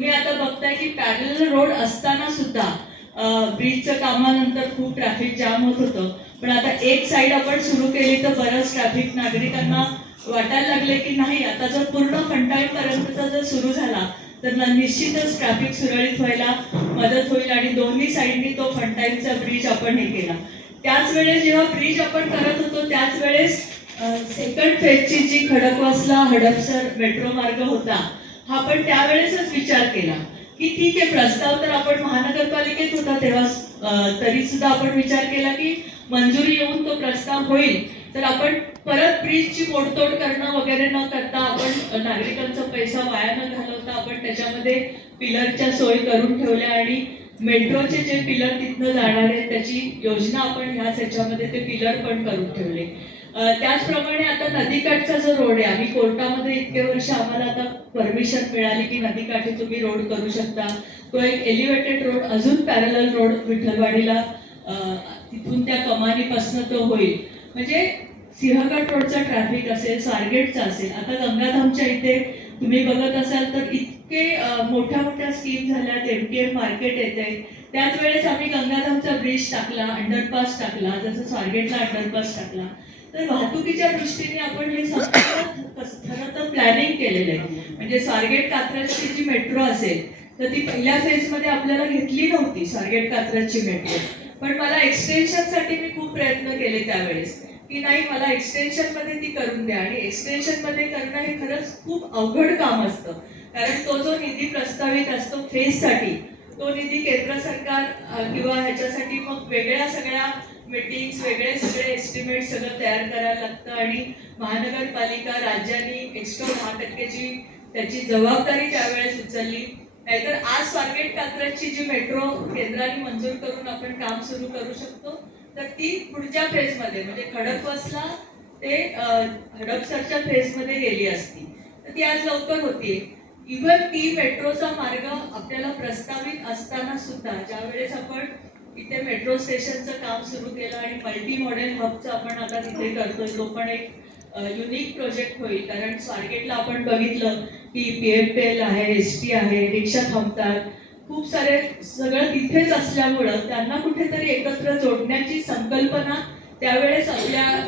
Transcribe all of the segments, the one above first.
तुम्ही आता बघताय की पॅरलल रोड असताना सुद्धा ब्रिजच्या कामानंतर खूप ट्रॅफिक जाम होत होतं. पण आता एक साईड आपण सुरू केली तर बरंच ट्रॅफिक नागरिकांना वाटायला लागले की नाही, आता जर पूर्ण फंटाळीपर्यंतचा जर सुरू झाला तर निश्चितच ट्रॅफिक सुरळीत व्हायला मदत होईल आणि दोन्ही साईडनी तो फंटाईलचा ब्रिज आपण हे केला. त्याच वेळेस जेव्हा ब्रिज आपण करत होतो त्याच वेळेस सेकंड फेजची जी खडकवासला हडपसर मेट्रो मार्ग होता हा आपण त्यावेळेसच विचार केला की ठीक आहे, प्रस्ताव तर आपण महानगरपालिकेत होता तेव्हा, तरी सुद्धा आपण विचार केला की मंजुरी येऊन तो प्रस्ताव होईल तर आपण परत ब्रिजची मोडतोड करणं वगैरे न करता आपण नागरिकांचा पैसा वाया न घालवता आपण त्याच्यामध्ये पिलरच्या सोयी करून ठेवल्या आणि मेट्रोचे जे पिलर तिथनं जाणार आहेत त्याची योजना आपण ह्याच ह्याच्यामध्ये ते पिलर पण करून ठेवले. त्याचप्रमाणे आता नदीकाठचा जो रोड आहे, आम्ही कोर्टामध्ये इतके वर्ष आम्हाला आता परमिशन मिळाली की नदीकाठी तुम्ही रोड करू शकता. तो एक एलिव्हेटेड रोड, अजून पॅरलल रोड विठ्ठलवाडीला तिथून त्या कमानीपासून तो होईल. म्हणजे सिंहगड रोडचा ट्रॅफिक असेल, स्वारगेटचा असेल, आता गंगाधामच्या इथे तुम्ही बघत असाल तर इतके मोठ्या मोठ्या स्कीम झाल्या, MTM मार्केट येते. त्याच वेळेस आम्ही गंगाधामचा ब्रिज टाकला, अंडरपास टाकला, जसं स्वारगेटला अंडरपास टाकला. तर वाहतुकीच्या दृष्टीने आपण हे खरं तर प्लॅनिंग केलेलं आहे. म्हणजे स्वारगेट कात्रजची जी मेट्रो असेल तर ती पहिल्या फेजमध्ये आपल्याला घेतली नव्हती स्वारगेट कात्रजची मेट्रो, पण मला एक्सटेन्शनसाठी मी खूप प्रयत्न केले त्यावेळेस की नाही, मला एक्सटेन्शन मध्ये ती करून द्या. आणि एक्सटेन्शन मध्ये करणं हे खरंच खूप अवघड काम असतं, कारण तो जो निधी प्रस्तावित असतो फेजसाठी तो निधी केंद्र सरकार किंवा ह्याच्यासाठी मग वेगळ्या सगळ्या मीटिंग्स, वेगळे सगळे एस्टिमेट सगळं तयार करायला लागतं आणि महानगरपालिका राज्यांनी एक्स्ट्रा 10% त्याची जबाबदारी त्यावेळेस उचलली. नाहीतर आज स्वारगेट कात्रजची जी मेट्रो केंद्राने मंजूर करून आपण काम सुरू करू शकतो तर ती पुढच्या फेजमध्ये म्हणजे खडकवासला ते हडपसरच्या फेजमध्ये गेली असती तर ती आज लवकर होतीये. इव्हन ती मेट्रोचा मार्ग आपल्याला प्रस्तावित असताना सुद्धा ज्यावेळेस आपण इथे मेट्रो स्टेशनचं काम सुरू केलं आणि मल्टी मॉडेल हबचं आपण आता तिथे करतोय, तो पण एक युनिक प्रोजेक्ट होईल. कारण स्वारगेटला आपण बघितलं की PFPL आहे, ST आहे, रिक्षा थांबतात, खूप सारे सगळं तिथेच असल्यामुळं त्यांना कुठेतरी एकत्र जोडण्याची संकल्पना त्यावेळेस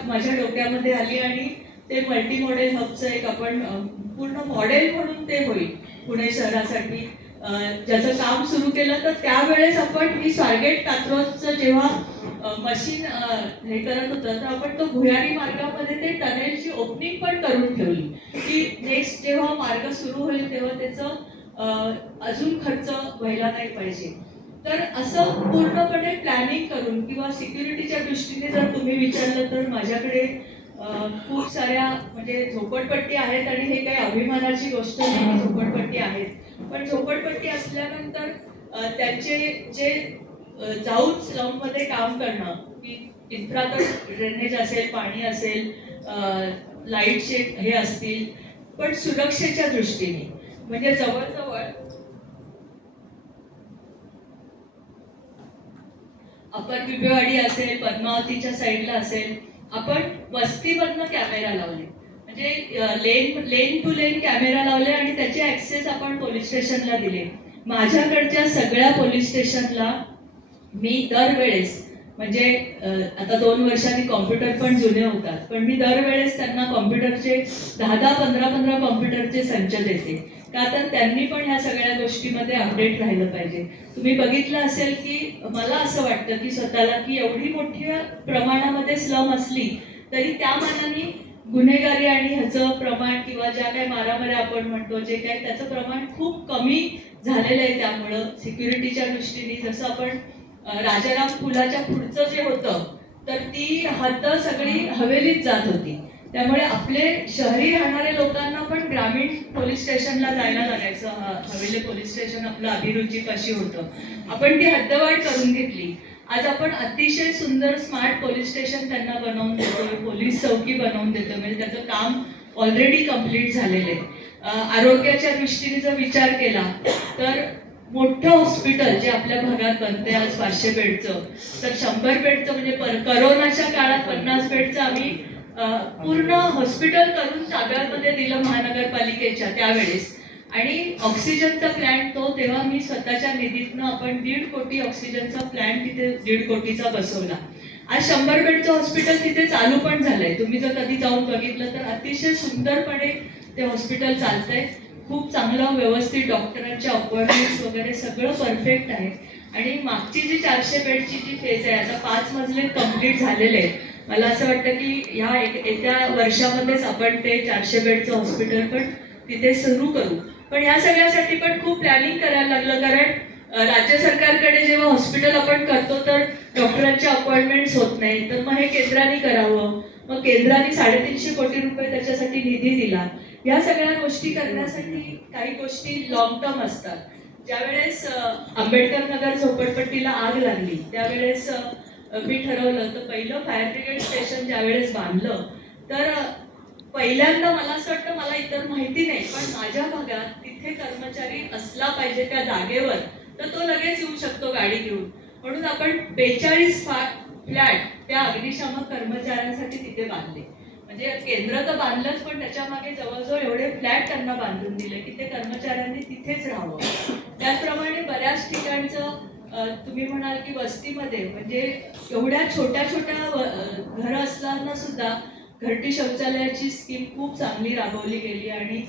माझ्या डोक्यामध्ये आली आणि ते मल्टी मॉडेल हबचं एक आपण पूर्ण मॉडेल म्हणून ते होईल पुणे शहरासाठी. ज्याचं काम सुरू केलं तर त्यावेळेस आपण ही स्वारगेट कात्रजचं जेव्हा मशीन हे करत होतं तर आपण तो भुयारी मार्गामध्ये ते टनेलची ओपनिंग पण करून ठेवली की नेक्स्ट जेव्हा मार्ग सुरू होईल तेव्हा त्याचं अजून खर्च व्हायला नाही पाहिजे. तर असं पूर्णपणे प्लॅनिंग करून किंवा सिक्युरिटीच्या दृष्टीने जर तुम्ही विचारलं तर माझ्याकडे खूप साऱ्या म्हणजे झोपडपट्टी आहेत आणि हे काही अभिमानाची गोष्ट नाही, झोपडपट्टी आहेत. पण झोपडपट्टी असल्यानंतर त्यांचे जे जाऊन स्लममध्ये काम करणं की इन्फ्रा तर ड्रेनेज असेल, पाणी असेल, लाईटचे हे असतील, पण सुरक्षेच्या दृष्टीने म्हणजे जवळजवळ अपर बिबेवाडी असेल, पद्मावतीच्या साईडला असेल, आपण वस्तीमधनं कॅमेरा लावले. म्हणजे लेन टू लेन कॅमेरा लावले आणि त्याचे ऍक्सेस आपण पोलीस स्टेशनला दिले. माझ्याकडच्या सगळ्या पोलीस स्टेशनला मी दरवेळेस म्हणजे आता 2 वर्षांनी कॉम्प्युटर पण जुने होतात, पण मी दरवेळेस त्यांना कॉम्प्युटरचे 10-15 कॉम्प्युटरचे संच देते. का तर त्यांनी पण ह्या सगळ्या गोष्टीमध्ये अपडेट राहिलं पाहिजे. तुम्ही बघितलं असेल की मला असं वाटतं की स्वतःला की एवढी मोठ्या प्रमाणामध्ये स्लम असली तरी त्या मानाने गुन्हेगारी आणि ह्याचं प्रमाण किंवा ज्या काही मारामाऱ्या आपण म्हणतो जे काही त्याचं प्रमाण खूप कमी झालेलं आहे. त्यामुळं सिक्युरिटीच्या दृष्टीने जसं आपण राजाराम पुलाच्या पुढचं जे होतं तर ती हद्द सगळी हवेलीत जात होती, त्यामुळे आपले शहरी राहणाऱ्या लोकांना पण ग्रामीण पोलीस स्टेशनला जायला लागायचं. हवेली पोलीस स्टेशन आपलं अभिरुचीपाशी होतं, आपण ती हद्दवाढ करून घेतली. आज आपण अतिशय सुंदर स्मार्ट पोलीस स्टेशन त्यांना बनवून देतोय, पोलीस चौकी बनवून देतोय, म्हणजे त्याचं काम ऑलरेडी कम्प्लीट झालेलं आहे. आरोग्याच्या दृष्टीने जर विचार केला तर मोठं हॉस्पिटल जे आपल्या भागात बनते आज 500 बेडचं, तर 100 बेडचं म्हणजे करोनाच्या काळात 50 बेडचं आम्ही पूर्ण हॉस्पिटल करून ताब्यामध्ये दिलं महानगरपालिकेच्या त्यावेळेस. आणि ऑक्सिजनचा प्लॅन्ट तो तेव्हा मी स्वतःच्या निधीतनं आपण 1.5 कोटी ऑक्सिजनचा प्लॅन्ट तिथे 1.5 कोटीचा बसवला. आज 100 बेडचं हॉस्पिटल तिथे चालू पण झालंय. तुम्ही जर कधी जाऊन बघितलं तर अतिशय सुंदरपणे ते हॉस्पिटल चालतंय. खूप चांगलं व्यवस्थित डॉक्टरांचे अपॉइंटमेंट्स वगैरे सगळं परफेक्ट आहे. आणि मागची जी 400 बेडची जी फेज आहे, आता 5 मजले कम्प्लीट झालेले आहेत. मला असं वाटतं की ह्या येत्या वर्षामध्येच आपण ते 400 बेडचं हॉस्पिटल पण तिथे सुरू करू. पण ह्या सगळ्यासाठी पण खूप प्लॅनिंग करायला लागलं, कारण राज्य सरकारकडे जेव्हा हॉस्पिटल आपण करतो तर डॉक्टरांचे अपॉइंटमेंट्स होत नाही, तर मग हे केंद्राने करावं. मग केंद्राने 350 कोटी रुपये त्याच्यासाठी निधी दिला. या सगळ्या गोष्टी करण्यासाठी काही गोष्टी लॉंग टर्म असतात. ज्यावेळेस आंबेडकर नगर झोपडपट्टीला आग लागली त्यावेळेस मी ठरवलं, तर पहिलं फायर ब्रिगेड स्टेशन ज्यावेळेस बांधलं तर पहिल्यांदा मला असं वाटतं, मला इतर माहिती नाही, पण माझ्या भागात तिथे कर्मचारी असला पाहिजे त्या जागेवर, तर तो लगेच येऊ शकतो गाडी घेऊन. म्हणून आपण 42 फ्लॅट त्या अग्निशामक कर्मचाऱ्यांसाठी तिथे बांधले. म्हणजे केंद्र तर बांधलंच, पण त्याच्या मागे जवळजवळ एवढे फ्लॅट त्यांना बांधून दिले की ते कर्मचाऱ्यांनी तिथेच राहावं. त्याचप्रमाणे बऱ्याच ठिकाणचं तुम्ही म्हणाल की वस्तीमध्ये म्हणजे एवढ्या छोट्या छोट्या घरं असताना सुद्धा घरटी शौचालयाची स्कीम खूप चांगली राबवली गेली. आणि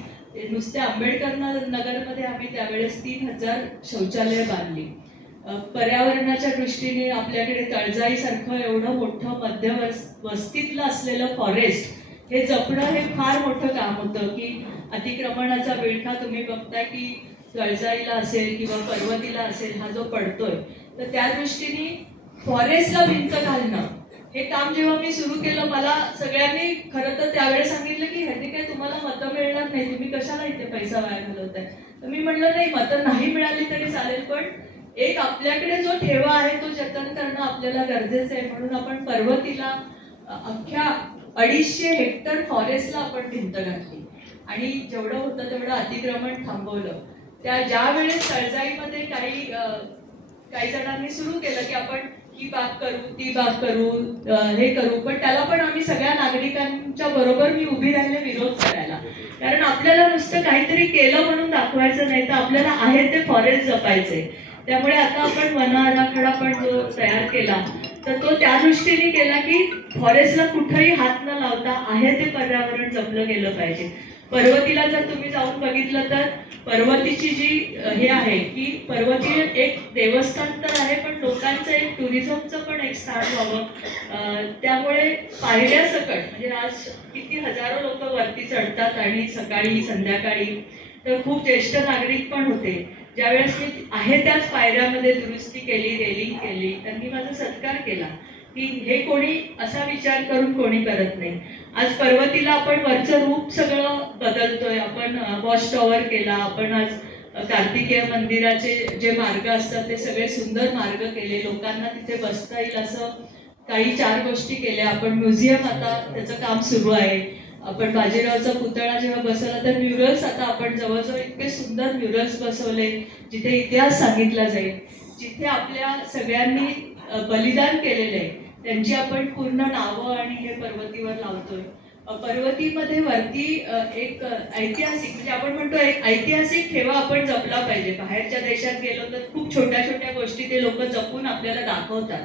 नुसत्या आंबेडकर नगरमध्ये आम्ही त्यावेळेस 3000 शौचालय बांधली. पर्यावरणाच्या दृष्टीने आपल्याकडे तळजाईसारखं एवढं मोठं वस्तीतलं असलेलं फॉरेस्ट हे जपणं हे फार मोठं काम होतं. की अतिक्रमणाचा विळखा तुम्ही बघता की तळजाईला असेल किंवा पर्वतीला असेल हा जो पडतोय, तर त्या दृष्टीने फॉरेस्टला भिंत घालणं हे काम जेव्हा मी सुरू केलं, मला सगळ्यांनी खरं तर त्यावेळेस सांगितलं की ह्याने काय तुम्हाला मतं मिळणार नाही, तुम्ही कशाला इथे पैसा वाया घालवताय. तर मी म्हटलं नाही, मतं नाही मिळाली तरी चालेल, पण एक आपल्याकडे जो ठेवा आहे तो जतन करणं आपल्याला गरजेचं आहे. म्हणून आपण पर्वतीला अख्ख्या 250 हेक्टर फॉरेस्टला आपण भिंत घातली आणि जेवढं होतं तेवढं अतिक्रमण थांबवलं. त्या ज्या वेळेस तळजाईमध्ये काही जणांनी सुरू केलं की आपण ही बाग करू, ती बाग करू, हे करू, पण त्याला पण आम्ही सगळ्या नागरिकांच्या बरोबर मी उभी राहिले विरोध करायला. कारण आपल्याला नुसतं काहीतरी केलं म्हणून दाखवायचं नाही, तर आपल्याला आहे ते फॉरेस्ट जपायचे. त्यामुळे आता आपण वन आराखडा पण जो तयार केला, तर तो त्या दृष्टीने केला की फॉरेस्टला कुठेही हात न लावता आहे ते पर्यावरण जपलं गेलं पाहिजे. पर्वतीला जर तुम्ही जाऊन बघितलं तर पर्वतीची जी हे आहे की पर्वती एक देवस्थान तर आहे, पण लोकांचं एक टुरिझमचं पण एक स्थान व्हावं. त्यामुळे पायऱ्या सकट म्हणजे आज किती हजारो लोक वरती चढतात आणि सकाळी संध्याकाळी, तर खूप ज्येष्ठ नागरिक पण होते. ज्यावेळेस मी आहे त्याच पायऱ्यामध्ये दुरुस्ती केली, रेलिंग केली, त्यांनी माझा सत्कार केला की हे कोणी असा विचार करून कोणी करत नाही. आज पर्वतीला आपण वरचं रूप सगळं बदलतोय. आपण वॉच टॉवर केला, आपण आज कार्तिकेय मंदिराचे जे मार्ग असतात ते सगळे सुंदर मार्ग केले, लोकांना तिथे बसता येईल असं काही 4 गोष्टी केल्या. आपण म्युझियम आता त्याचं काम सुरू आहे. आपण बाजीरावचा पुतळा जेव्हा बसवला तर म्युरल्स आता आपण जवळजवळ इतके सुंदर म्युरल्स बसवले जिथे इतिहास सांगितला जाईल, जिथे आपल्या सगळ्यांनी बलिदान केलेलं आहे त्यांची आपण पूर्ण नावं आणि हे पर्वतीवर लावतोय. पर्वतीमध्ये वरती एक ऐतिहासिक म्हणजे आपण म्हणतो एक ऐतिहासिक ठेवा आपण जपला पाहिजे. बाहेरच्या देशात गेलो तर खूप छोट्या छोट्या गोष्टी ते लोक जपून आपल्याला दाखवतात.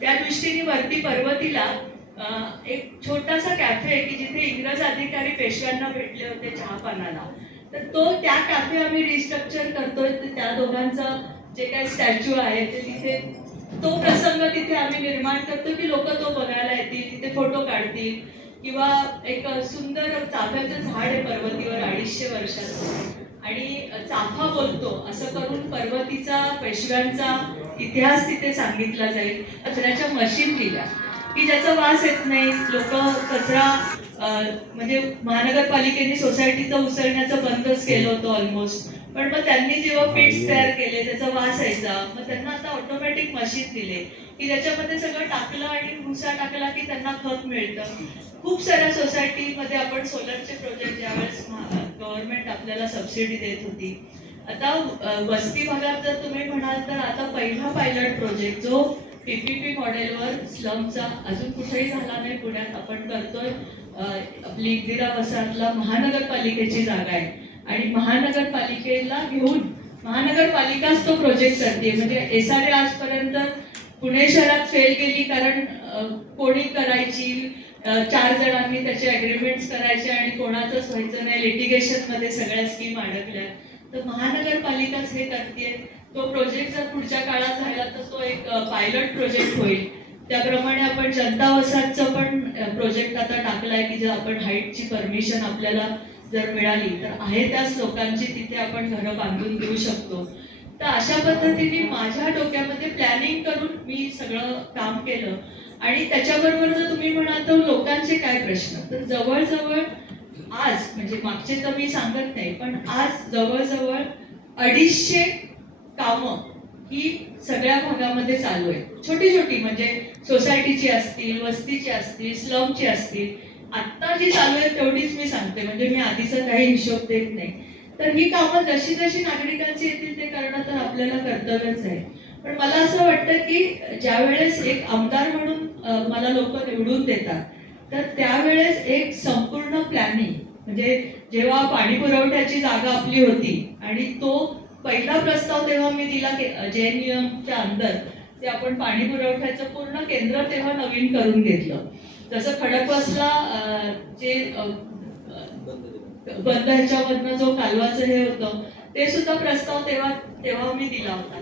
त्या दृष्टीने वरती पर्वतीला एक छोटासा कॅफे आहे की जिथे इंग्रज अधिकारी पेशव्यांना भेटले होते चहापानाला, तर तो त्या कॅफे आम्ही रिस्ट्रक्चर करतोय. त्या दोघांचं जे काही स्टॅच्यू आहे ते तिथे, तो प्रसंग तिथे आम्ही निर्माण करतो की लोक तो बघायला येतील, तिथे फोटो काढतील. किंवा एक सुंदर चाफ्याचं झाड आहे पर्वतीवर 250 वर्षाचं आणि चाफा बोलतो असं करून पर्वतीचा पेशव्यांचा इतिहास तिथे सांगितला जाईल. कचऱ्याच्या मशीन दिल्या की ज्याचा वास येत नाही. लोक कचरा म्हणजे महानगरपालिकेने सोसायटीचं उचलण्याचं बंदच केलं होतं ऑलमोस्ट, पण मग त्यांनी जेव्हा पिट्स तयार केले त्याचा वास यायचा, मग त्यांना आता ऑटोमॅटिक मशीन दिले की ज्याच्यामध्ये सगळं टाकलं आणि भुसा टाकला की त्यांना खत मिळतं. खूप साऱ्या सोसायटीमध्ये आपण सोलरचे प्रोजेक्ट ज्यावेळेस गव्हर्नमेंट आपल्याला सबसिडी देत होती, आता वस्ती भागात जर तुम्ही म्हणाल तर आता पहिला पायलट प्रोजेक्ट जो पीपीपी मॉडेलवर स्लमचा अजून कुठेही झाला नाही पुण्यात आपण करतोय. आपली इंदिरा वसाहतला महानगरपालिकेची जागा आहे आणि महानगरपालिकेला घेऊन महानगरपालिकाच तो प्रोजेक्ट करते. म्हणजे SRA आजपर्यंत पुणे शहरात फेल गेली कारण कोणी करायची, 4 जणांनी त्याचे अग्रीमेंट्स करायचे आणि कोणाचंच व्हायचं नाही, लिटिगेशन मध्ये सगळ्या स्कीम अडकल्या. तर महानगरपालिकाच हे करते. तो प्रोजेक्ट जर पुढच्या काळात झाला तर तो एक पायलट प्रोजेक्ट होईल. त्याप्रमाणे आपण जनता वसाहतचं पण प्रोजेक्ट आता टाकलाय की जर आपण हाईटची परमिशन आपल्याला जर मिळाली तर आहे त्याच लोकांची तिथे आपण घरं बांधून देऊ शकतो. तर अशा पद्धतीने माझ्या डोक्यामध्ये प्लॅनिंग करून मी सगळं काम केलं. आणि त्याच्याबरोबर जर तुम्ही म्हणाल तर लोकांचे काय प्रश्न, तर जवळजवळ आज म्हणजे मागचे तर मी सांगत नाही पण आज जवळजवळ 250 कामं ही सगळ्या भागामध्ये चालू आहे. छोटी छोटी म्हणजे सोसायटीची असतील, वस्तीची असतील, स्लमची असतील. आत्ता जी चालू आहेत तेवढीच मी सांगते, म्हणजे मी आधीचा काही हिशोब देत नाही. तर ही कामं जशी जशी नागरिकांची येतील ते करणं तर आपल्याला कर्तव्यच आहे. पण मला असं वाटतं की ज्या वेळेस एक आमदार म्हणून मला लोक निवडून देतात तर त्यावेळेस एक संपूर्ण प्लॅनिंग, म्हणजे जेव्हा पाणी पुरवठ्याची जागा आपली होती आणि तो पहिला प्रस्ताव तेव्हा मी दिला JNUMच्या अंदर, ते आपण पाणी पुरवठ्याचं पूर्ण केंद्र तेव्हा नवीन करून घेतलं. जसं खडकवासला जे बंद ह्याच्यामधनं जो कालवाचं हे होतं ते सुद्धा प्रस्ताव तेव्हा तेव्हा मी दिला होता.